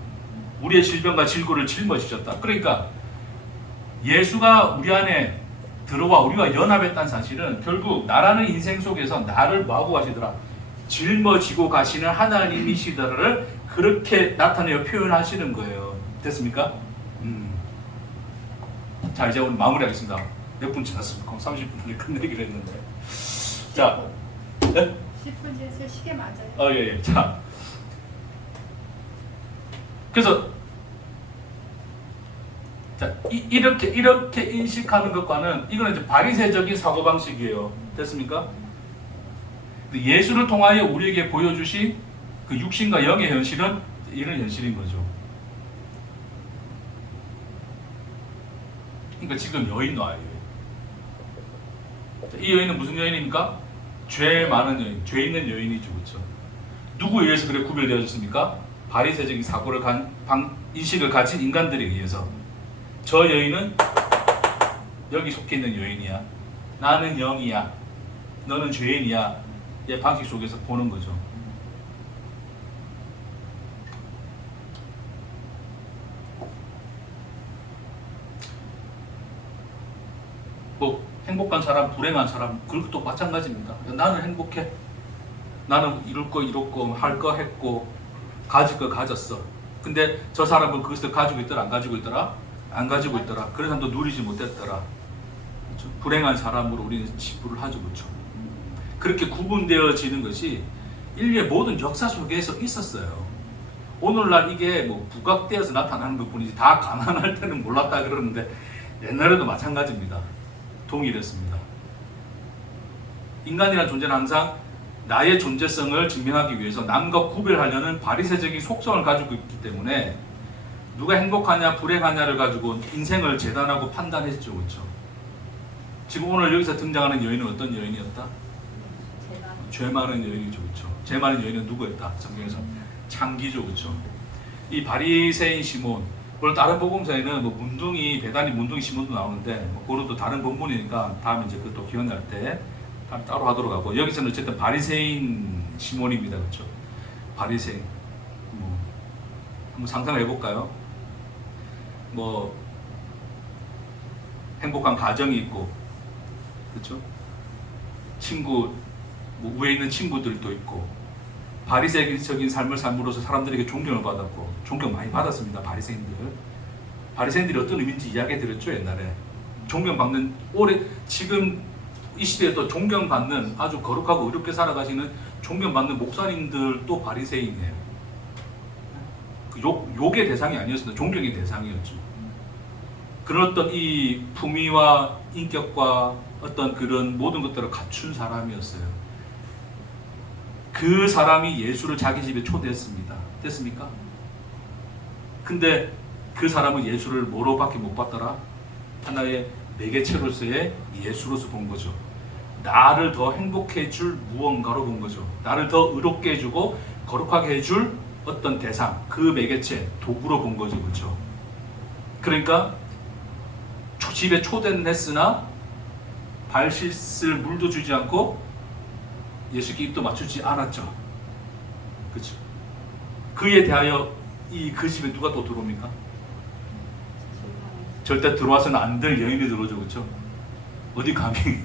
우리의 질병과 질고를 짊어지셨다. 그러니까 예수가 우리 안에 들어와 우리가 연합했다는 사실은 결국 나라는 인생 속에서 나를 뭐하고 가시더라? 짊어지고 가시는 하나님이시다를 그렇게 나타내어 표현하시는 거예요. 됐습니까? 자, 이제 오늘 마무리하겠습니다. 몇 분 지났습니까? 30분 전에 끝내기로 했는데. 자, 네? 10분 지나서 시계 맞아요. 예. 자, 그래서 자, 이렇게 인식하는 것과는 이거는 이제 바리새적인 사고 방식이에요. 됐습니까? 예수를 통하여 우리에게 보여주신 그 육신과 영의 현실은 이런 현실인 거죠. 그러니까 지금 여인 와요. 이 여인은 무슨 여인입니까? 죄 많은 여인, 죄 있는 여인이죠, 그렇죠? 누구에 의해서 그래 구별되어졌습니까? 바리새적인 사고를 인식을 가진 인간들에 의해서. 저 여인은 여기 속해 있는 여인이야. 나는 영이야. 너는 죄인이야. 이 방식 속에서 보는 거죠. 뭐 행복한 사람, 불행한 사람 그것도 마찬가지입니다. 나는 행복해. 나는 이룰 거 이뤘고 할 거 했고 가질 거 가졌어. 근데 저 사람은 그것을 가지고 있더라, 안 가지고 있더라? 안 가지고 있더라. 그런 사람도 누리지 못했더라. 그렇죠? 불행한 사람으로 우리는 치부를 하죠, 그렇죠? 그렇게 구분되어지는 것이 인류의 모든 역사 속에서 있었어요. 오늘날 이게 뭐 부각되어서 나타나는 것뿐이지 다 가난할 때는 몰랐다 그러는데 옛날에도 마찬가지입니다. 동일했습니다. 인간이라는 존재는 항상 나의 존재성을 증명하기 위해서 남과 구별하려는 바리새적인 속성을 가지고 있기 때문에 누가 행복하냐 불행하냐를 가지고 인생을 재단하고 판단했죠, 그렇죠? 지금 오늘 여기서 등장하는 여인은 어떤 여인이었다? 죄 많은 여인이죠, 그렇죠? 죄 많은 여인은 누구였다? 성경에서 창기죠, 그렇죠? 이 바리새인 시몬, 물론 다른 복음서에는 뭐 문둥이 배단이 문둥이 시몬도 나오는데 뭐 그것도 다른 본문이니까 다음에 이제 그것도 기억날 때 따로 하도록 하고, 여기서는 어쨌든 바리새인 시몬입니다, 그렇죠? 바리새인. 뭐 한번 상상해 볼까요? 뭐 행복한 가정이 있고, 그렇죠? 친구, 뭐 위에 있는 친구들도 있고, 바리새적인 삶을 삶으로써 사람들에게 존경을 받았고, 존경 많이 받았습니다. 바리새인들이 어떤 의미인지 이야기 드렸죠, 옛날에. 존경받는, 지금 이 시대에도 존경받는, 아주 거룩하고 의롭게 살아가시는 존경받는 목사님들도 바리새인이에요. 욕의 대상이 아니었습니다. 존경의 대상이었죠. 그런 어떤 이 품위와 인격과 어떤 그런 모든 것들을 갖춘 사람이었어요. 그 사람이 예수를 자기 집에 초대했습니다. 됐습니까? 근데 그 사람은 예수를 뭐로밖에 못 봤더라? 하나의 매개체로서의 예수로서 본 거죠. 나를 더 행복해 해줄 무언가로 본 거죠. 나를 더 의롭게 해주고 거룩하게 해줄 어떤 대상, 그 매개체, 도구로 본 거죠, 그렇죠? 그러니까 집에 초대는 했으나 발 씻을 물도 주지 않고 예수께 입도 맞추지 않았죠. 그렇죠? 그에 대하여 그 집에 누가 또 들어옵니까? 절대 들어와서는 안 될 여인이 들어오죠, 그렇죠? 어디 감히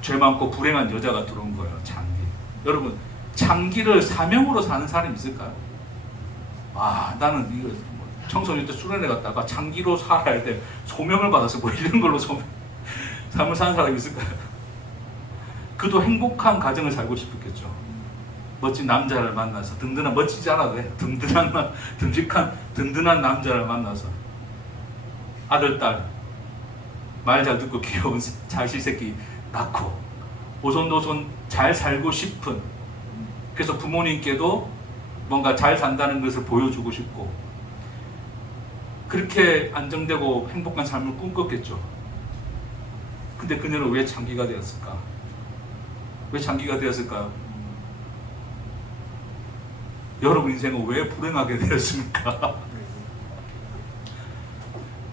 죄 많고 불행한 여자가 들어온 거예요, 창기. 여러분, 창기를 사명으로 사는 사람이 있을까요? 나는 이거 청소년 때 수련회 갔다가 창기로 살아야 돼, 소명을 받아서 뭐 이런 걸로 삶을 사는 사람이 있을까요? 그도 행복한 가정을 살고 싶었겠죠. 멋진 남자를 만나서, 멋지지 않아도 돼. 든든한 남자를 만나서 아들, 딸, 말 잘 듣고 귀여운 자식 새끼 낳고 오손도손 잘 살고 싶은, 그래서 부모님께도 뭔가 잘 산다는 것을 보여주고 싶고, 그렇게 안정되고 행복한 삶을 꿈꿨겠죠. 근데 그녀는 왜 창기가 되었을까? 왜 창기가 되었을까요? 여러분 인생은 왜 불행하게 되었습니까?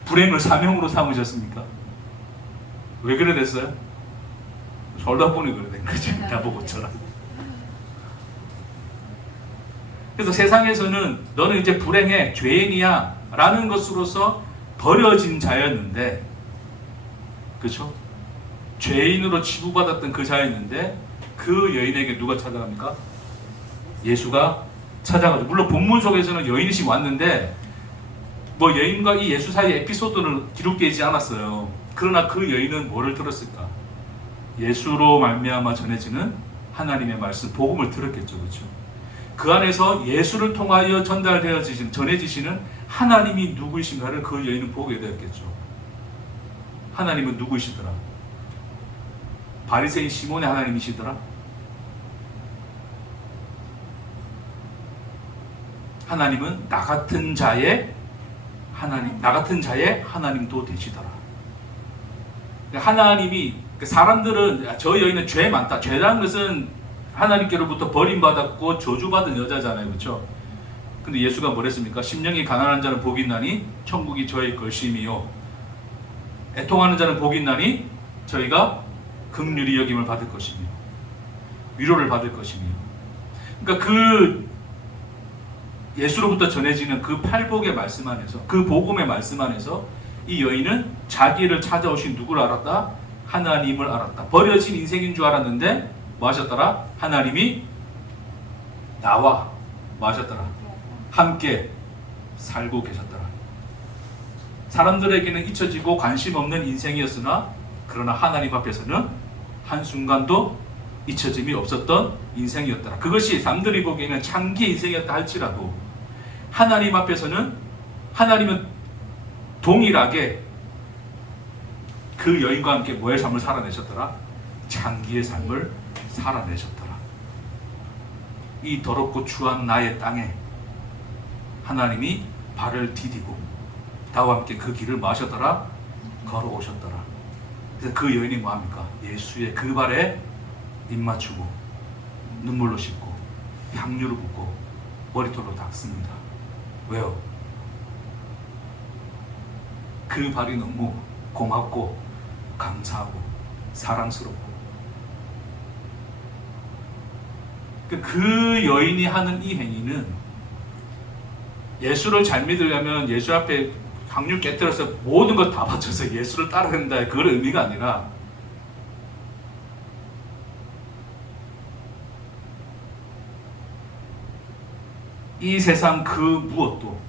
불행을 사명으로 삼으셨습니까? 왜 그래 됐어요? 졸다 보니 그래 된 거지. 나보고처럼. 그래서 세상에서는 너는 이제 불행해, 죄인이야 라는 것으로서 버려진 자였는데, 그렇죠? 죄인으로 취급받았던 그 자였는데 그 여인에게 누가 찾아갑니까? 예수가 찾아가죠. 물론 본문 속에서는 여인이 왔는데 뭐 여인과 이 예수 사이의 에피소드는 기록되지 않았어요. 그러나 그 여인은 뭐를 들었을까? 예수로 말미암아 전해지는 하나님의 말씀, 복음을 들었겠죠. 그렇죠? 그 안에서 예수를 통하여 전해지시는 하나님이 누구이신가를 그 여인은 보게 되었겠죠. 하나님은 누구이시더라? 바리새인 시몬의 하나님이시더라? 하나님은 나 같은 자의 하나님도 되시더라. 하나님이, 사람들은 저 여인은 죄 많다. 죄라는 것은 하나님께로부터 버림받았고 저주받은 여자잖아요. 그렇죠? 근데 예수가 뭐랬습니까? 심령이 가난한 자는 복이 있나니 천국이 저의 것임이요, 애통하는 자는 복이 있나니 저희가 긍휼히 여김을 받을 것이며 위로를 받을 것이며. 그러니까 그 예수로부터 전해지는 그 팔복의 말씀 안에서, 그 복음의 말씀 안에서 이 여인은 자기를 찾아오신 누구를 알았다? 하나님을 알았다. 버려진 인생인 줄 알았는데 뭐 하셨더라? 하나님이 나와 뭐 하셨더라? 함께 살고 계셨더라. 사람들에게는 잊혀지고 관심 없는 인생이었으나 그러나 하나님 앞에서는 한순간도 잊혀짐이 없었던 인생이었더라. 그것이 남들이 보기에는 창기의 인생이었다 할지라도 하나님 앞에서는, 하나님은 동일하게 그 여인과 함께 뭐의 삶을 살아내셨더라? 창기의 삶을 살아내셨더라. 이 더럽고 추한 나의 땅에 하나님이 발을 디디고 나와 함께 그 길을 마셨더라? 걸어오셨더라. 그래서 그 여인이 뭐합니까? 예수의 그 발에 입 맞추고 눈물로 씻고 향유를 붓고 머리털로 닦습니다. 왜요? 그 발이 너무 고맙고 감사하고 사랑스럽고. 그 여인이 하는 이 행위는 예수를 잘 믿으려면 예수 앞에 향유 깨뜨려서 모든 것 다 바쳐서 예수를 따라간다, 그런 의미가 아니라 이 세상 그 무엇도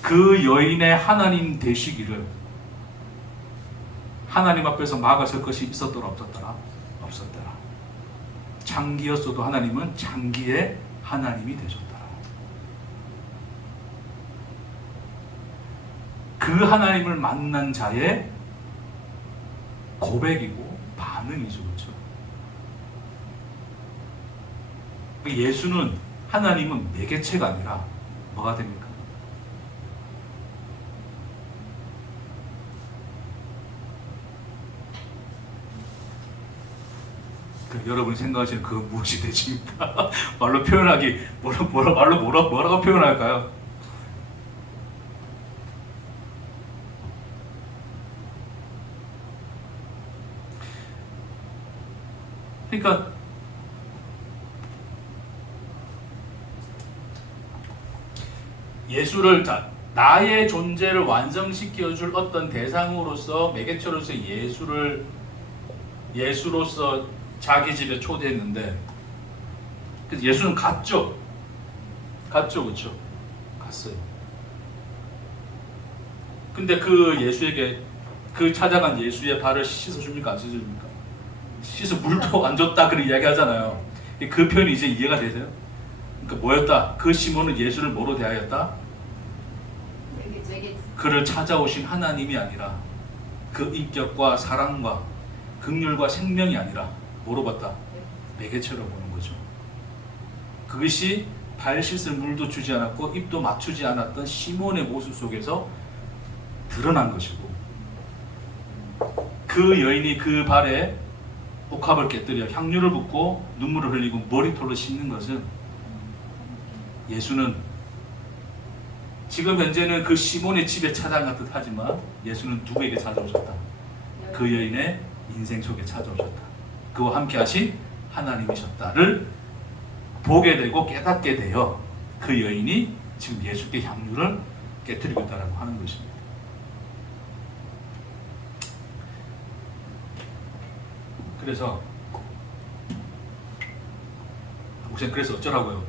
그 여인의 하나님 되시기를, 하나님 앞에서 막아설 것이 있었더라 없었더라? 없었더라. 창기였어도 하나님은 창기의 하나님이 되셨더라. 그 하나님을 만난 자의 고백이고 반응이죠. 그렇죠? 예수는, 하나님은 매개체가 아니라 뭐가 됩니까? 여러분이 생각하시는 그 무엇이 되십니까? 말로 표현하기 뭐라고 표현할까요? 그러니까 예수를, 나의 존재를 완성시켜줄 어떤 대상으로서, 매개체로서 예수로서 자기 집에 초대했는데, 그래서 예수는 갔죠. 그렇죠? 갔어요. 근데 그 예수에게, 그 찾아간 예수의 발을 씻어줍니까? 안 씻어줍니까? 씻어 물도 안 줬다, 그런 이야기 하잖아요. 그 표현이 이제 이해가 되세요? 그러니까 뭐였다? 그 시몬은 예수를 뭐로 대하였다? 그를 찾아오신 하나님이 아니라 그 인격과 사랑과 긍휼과 생명이 아니라 뭐로 봤다? 매개체로 보는 거죠. 그것이 발 씻을 물도 주지 않았고 입도 맞추지 않았던 시몬의 모습 속에서 드러난 것이고, 그 여인이 그 발에 옥합을 깨뜨려 향유를 붓고 눈물을 흘리고 머리털로 씻는 것은, 예수는 지금 현재는 그 시몬의 집에 찾아간 듯 하지만 예수는 누구에게 찾아오셨다? 그 여인의 인생 속에 찾아오셨다. 그와 함께 하신 하나님이셨다를 보게 되고 깨닫게 되어 그 여인이 지금 예수께 향유를 깨뜨리고 있다라고 하는 것입니다. 그래서 우선 그래서 어쩌라고요?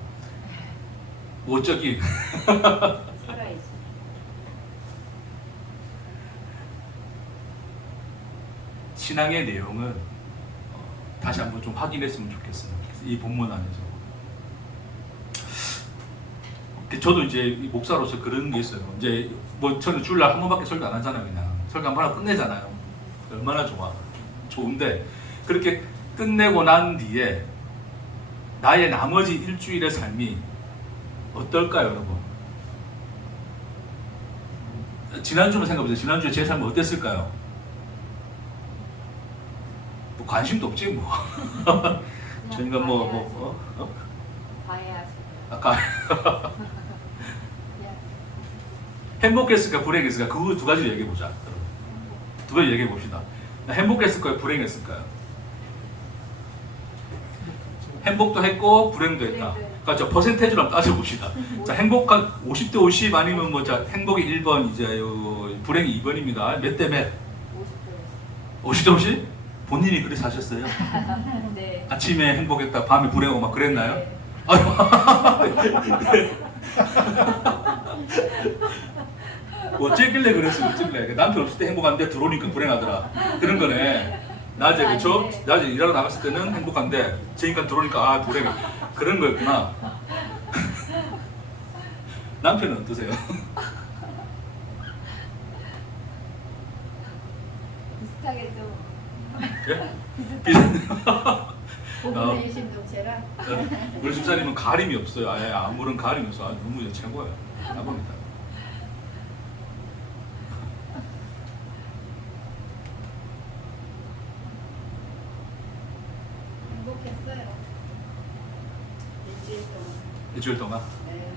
뭐 어쩌기 살아있어. 신앙의 내용은 다시 한번 좀 확인했으면 좋겠어요. 이 본문 안에서. 저도 이제 목사로서 그런 게 있어요. 이제 뭐 저는 주일날 한 번밖에 설교 안 하잖아요. 그냥 설교 한 번 하고 끝내잖아요. 얼마나 좋은데 그렇게 끝내고 난 뒤에 나의 나머지 일주일의 삶이 어떨까요, 여러분? 지난주만 생각해보세요. 지난주에 제 삶은 어땠을까요? 뭐 관심도 없지 뭐. 저희가 봐야지. 아까 행복했을까 불행했을까 그 두 가지를 얘기해 보자. 두 가지 얘기해 봅시다. 행복했을까요, 불행했을까요? 행복도 했고 불행도 했다. 그러니까 저 퍼센테이지로 한번 따져봅시다. 자, 행복한 50대 50 아니면 뭐 자 행복이 1번 이제 불행이 2번입니다. 몇 대 몇? 50대 50? 본인이 그렇게 사셨어요? 네. 아침에 행복했다, 밤에 불행하고 막 그랬나요? 네. 어쨌길래 그랬어, 어쨌길래. 남편 없을 때 행복한데 들어오니까 불행하더라. 그런 거네. 낮에, 그쵸? 낮에 일하러 나갔을 때는 행복한데, 저니까 들어오니까, 아, 불행해. 그런 거였구나. 남편은 어떠세요? 비슷하게 좀. 그래? 부부의 심동체라. 우리 집사님은 가림이 없어요. 아예 아무런 가림이 없어. 아주 너무 최고예요. 나봅니다. 행복했어요. 일주일 동안. 일주일 동안. 네.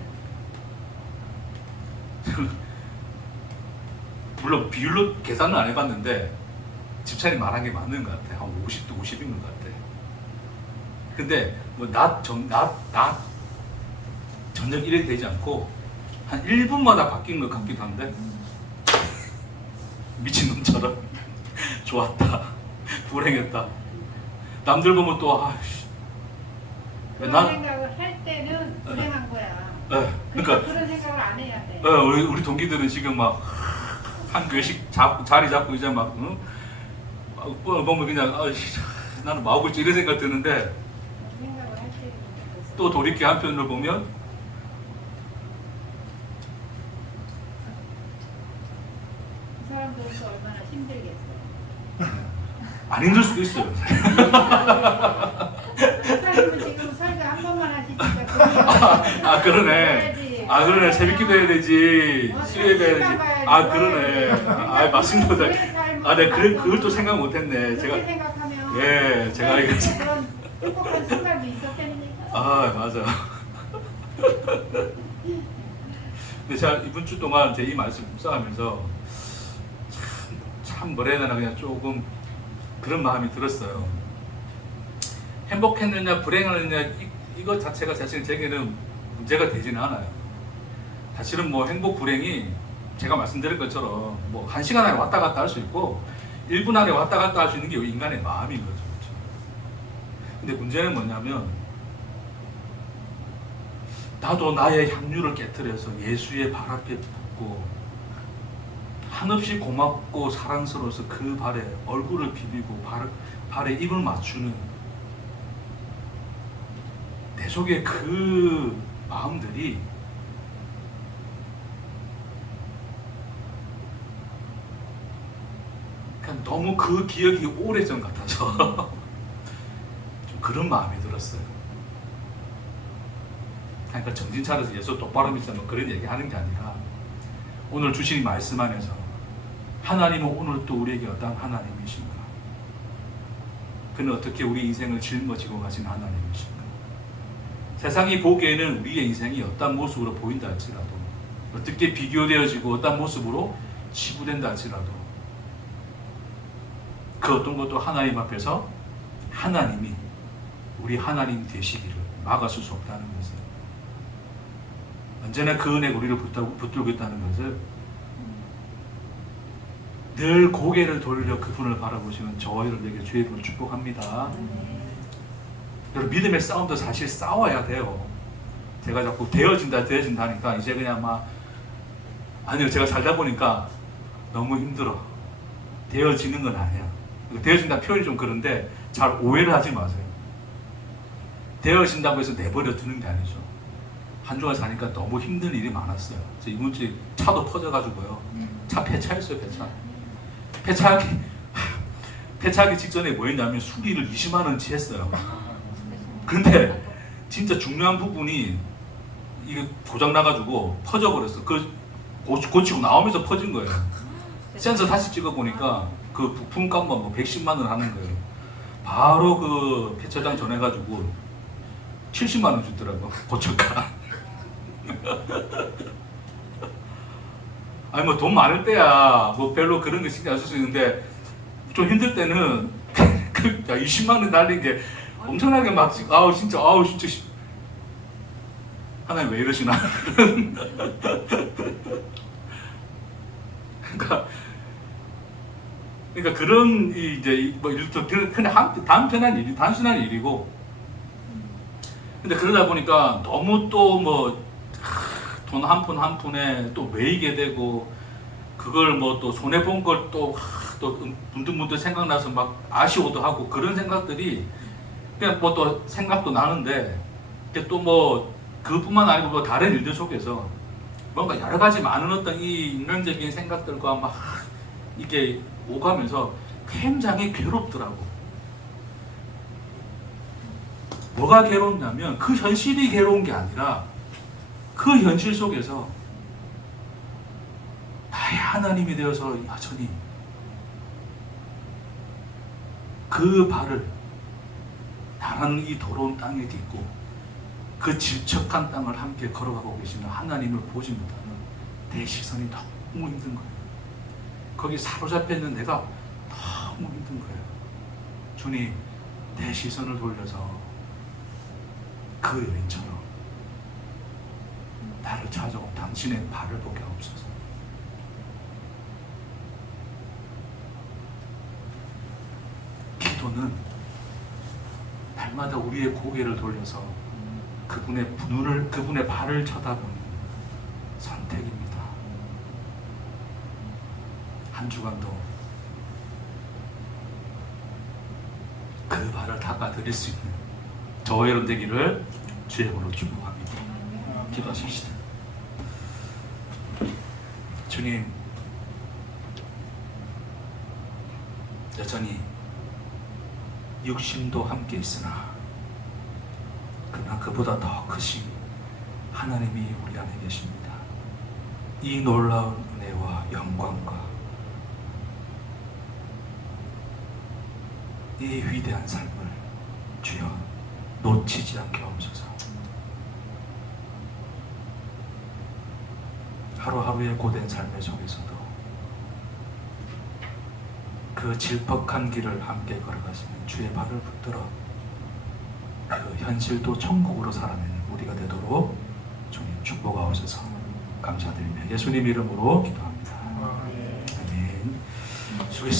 물론 비율로 계산은 안 해봤는데 집사님 말한 게 맞는 것 같아. 한 50대 50인 것 같아. 근데 뭐 저녁 이래 되지 않고 한 1분마다 바뀐 것 같기도 한데 미친놈처럼 좋았다, 불행했다. 남들 보면 또 아이씨. 그런 생각을 할 때는 불행한 거야. 그러니까 그런 생각을 안 해야 돼. 우리 동기들은 지금 막 한 교회씩 자리 잡고 이제 막 응? 보면 그냥 아이씨, 나는 뭐 하고 있지 이런 생각 드는데 생각을 할 때. 또 돌이켜 한편으로 보면 그 사람들도 얼마나 힘들겠어. 안 힘들 수도 있어요. 목사님은 지금 설교 한 번만 하시니까 아 그러네. 아 그러네. 새벽기도 해야 되지. 수요예배 해야 되지. 아 그러네. 아 맞습니다. 아 네 그걸 또 생각 못했네. 제가 생각하면 예 제가 이거 그런 행복한 순간도 있었다는 얘기. 아 맞아. 근데 제가 이번 주 동안 제 이 말씀 묵상하면서 참 뭐라 해야 되나 그냥 조금 그런 마음이 들었어요. 행복했느냐 불행했느냐 이거 자체가 사실 제게는 문제가 되지는 않아요. 사실은 뭐 행복 불행이 제가 말씀드린 것처럼 뭐 1시간 안에 왔다 갔다 할 수 있고 1분 안에 왔다 갔다 할 수 있는 게 인간의 마음인 거죠. 그렇죠? 근데 문제는 뭐냐면 나도 나의 향유를 깨뜨려서 예수의 발 앞에 붓고 한없이 고맙고 사랑스러워서 그 발에 얼굴을 비비고 발에 입을 맞추는 내 속에 그 마음들이 그냥 너무 그 기억이 오래전 같아서 좀 그런 마음이 들었어요. 그러니까 정신 차려서 예수 똑바로 믿자면 그런 얘기 하는 게 아니라 오늘 주신 말씀 안에서 하나님은 오늘 또 우리에게 어떤 하나님이신가? 그는 어떻게 우리 인생을 짊어지고 가신 하나님이신가? 세상이 보기에는 우리의 인생이 어떤 모습으로 보인다 할지라도 어떻게 비교되어지고 어떤 모습으로 치부된다 할지라도 그 어떤 것도 하나님 앞에서 하나님이 우리 하나님 되시기를 막아설 수 없다는 것을, 언제나 그 은혜가 우리를 붙들고 있다는 것을 늘 고개를 돌려 그분을 바라보시는 저와 여러분에게 주의 이름으로 축복합니다. 여러분, 믿음의 싸움도 사실 싸워야 돼요. 제가 자꾸 되어진다 하니까 이제 그냥 막, 아니요, 제가 살다 보니까 너무 힘들어. 되어지는 건 아니야. 되어진다는 표현이 좀 그런데 잘 오해를 하지 마세요. 되어진다고 해서 내버려 두는 게 아니죠. 한 주간 사니까 너무 힘든 일이 많았어요. 이번 주에 차도 퍼져가지고요. 차 폐차했어요, 폐차. 폐차하기 직전에 뭐였냐면 수리를 20만 원치 했어요. 근데 진짜 중요한 부분이 이게 고장 나가지고 퍼져버렸어. 그 고치고 나오면서 퍼진 거예요. 센서 다시 찍어보니까 그 부품값만 뭐 110만 원 하는 거예요. 바로 그 폐차장 전해가지고 70만 원 주더라고, 고쳐가. 아니 뭐 돈 많을 때야 뭐 별로 그런 거 신경 안 쓸 수 있는데, 좀 힘들 때는 그 20만 원 날린 게 엄청나게 막, 진짜 하나님 왜 이러시나. 그러니까 그런 이제 뭐 일도 그냥 단순한 일이고, 근데 그러다 보니까 너무 또 뭐 돈 한 푼 한 푼에 또 매이게 되고, 그걸 뭐 또 손해 본 걸 또 문득문득 생각나서 막 아쉬워도 하고, 그런 생각들이 그냥 뭐 또 생각도 나는데, 또 뭐 그뿐만 아니고 뭐 다른 일들 속에서 뭔가 여러 가지 많은 어떤 이 인간적인 생각들과 막 이게 오가면서 굉장히 괴롭더라고. 뭐가 괴롭냐면 그 현실이 괴로운 게 아니라, 그 현실 속에서 나의 하나님이 되어서 여전히 그 발을 나라는 이 더러운 땅에 딛고 그 질척한 땅을 함께 걸어가고 계시는 하나님을 보지 못하는 내 시선이 너무 힘든 거예요. 거기 사로잡혀 있는 내가 너무 힘든 거예요. 주님, 내 시선을 돌려서 그 여인처럼 나를 찾아온 당신의 발을 보게 하옵소서. 기도는 날마다 우리의 고개를 돌려서 그분의 발을 쳐다보는 선택입니다. 한 주간도 그 발을 닦아드릴 수 있는 저와 여러분 되기를 주의 이름으로 축복합니다. 기도하십시다. 주님, 여전히 육신도 함께 있으나 그러나 그보다 더 크신 하나님이 우리 안에 계십니다. 이 놀라운 은혜와 영광과 이 위대한 삶을 주여 놓치지 않게 하옵소서. 하루하루의 고된 삶의 속에서도 그 질퍽한 길을 함께 걸어가시는 주의 발을 붙들어 그 현실도 천국으로 살아내는 우리가 되도록 주님 축복하옵소서. 감사드리며 예수님 이름으로 기도합니다. 아멘. 수고했습니다.